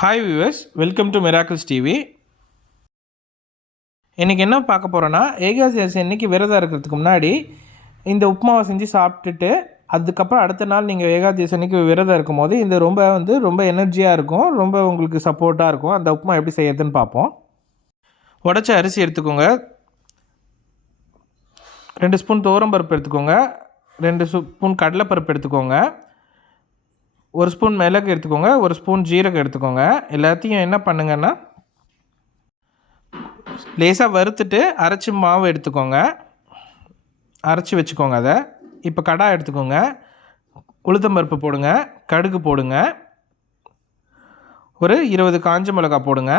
Hi viewers, welcome to miracles TV. இன்றைக்கி என்ன பார்க்க போகிறோன்னா, ஏகாதசி அன்னைக்கு விரதம் இருக்கிறதுக்கு முன்னாடி இந்த உப்புமாவை செஞ்சு சாப்பிட்டுட்டு அதுக்கப்புறம் அடுத்த நாள் நீங்கள் ஏகாதசி அன்னைக்கு விரதம் இருக்கும் போது இந்த ரொம்ப எனர்ஜியாக இருக்கும், ரொம்ப உங்களுக்கு சப்போர்ட்டாக இருக்கும். அந்த உப்புமா எப்படி செய்யறதுன்னு பார்ப்போம். உடச்ச அரிசி எடுத்துக்கோங்க, 2 ஸ்பூன் துவரம்பருப்பு எடுத்துக்கோங்க, 2 ஸ்பூன் கடலைப்பருப்பு எடுத்துக்கோங்க, 1 ஸ்பூன் மிளகு எடுத்துக்கோங்க, 1 ஸ்பூன் ஜீரகம் எடுத்துக்கோங்க. எல்லாத்தையும் என்ன பண்ணுங்கன்னா லேசாக வறுத்துட்டு அரைச்சி மாவு எடுத்துக்கோங்க, அரைச்சி வச்சுக்கோங்க. அதை இப்போ கடாய் எடுத்துக்கோங்க, உளுத்தம் பருப்பு போடுங்க, கடுகு போடுங்க, ஒரு 20 காஞ்ச மிளகாய் போடுங்க.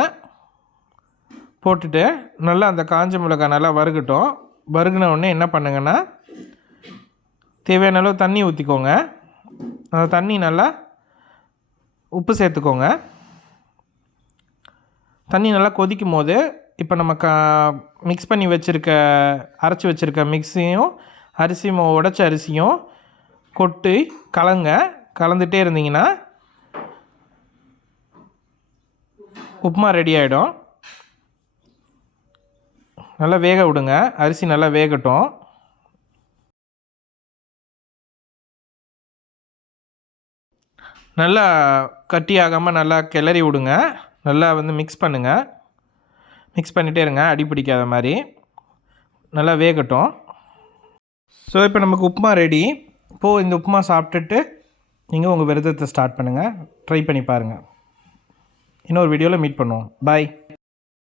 போட்டுட்டு நல்லா அந்த காஞ்ச மிளகாய் நல்லா வறுகட்டும். வறுகின உடனே என்ன பண்ணுங்கன்னா தேவையான அளவு தண்ணி ஊற்றிக்கோங்க. அந்த தண்ணி நல்லா உப்பு சேர்த்துக்கோங்க. தண்ணி நல்லா கொதிக்கும் போது இப்போ நம்ம மிக்ஸ் பண்ணி வச்சுருக்க அரைச்சி வச்சுருக்க மிக்ஸியும் அரிசியும் உடச்ச அரிசியும் கொட்டி கலந்துகிட்டே இருந்தீங்கன்னா உப்புமா ரெடி ஆகிடும். நல்லா வேக விடுங்க, அரிசி நல்லா வேகட்டும். நல்லா கட்டி ஆகாமல் நல்லா கிளறி விடுங்க. நல்லா மிக்ஸ் பண்ணுங்கள். மிக்ஸ் பண்ணிகிட்டே இருங்க, அடி பிடிக்காத மாதிரி. நல்லா வேகட்டும். ஸோ இப்போ நமக்கு உப்புமா ரெடி. இப்போது இந்த உப்புமா சாப்பிட்டுட்டு நீங்கள் உங்கள் விரதத்தை ஸ்டார்ட் பண்ணுங்கள். ட்ரை பண்ணி பாருங்கள். இன்னொரு வீடியோவில் மீட் பண்ணுவோம். பாய்.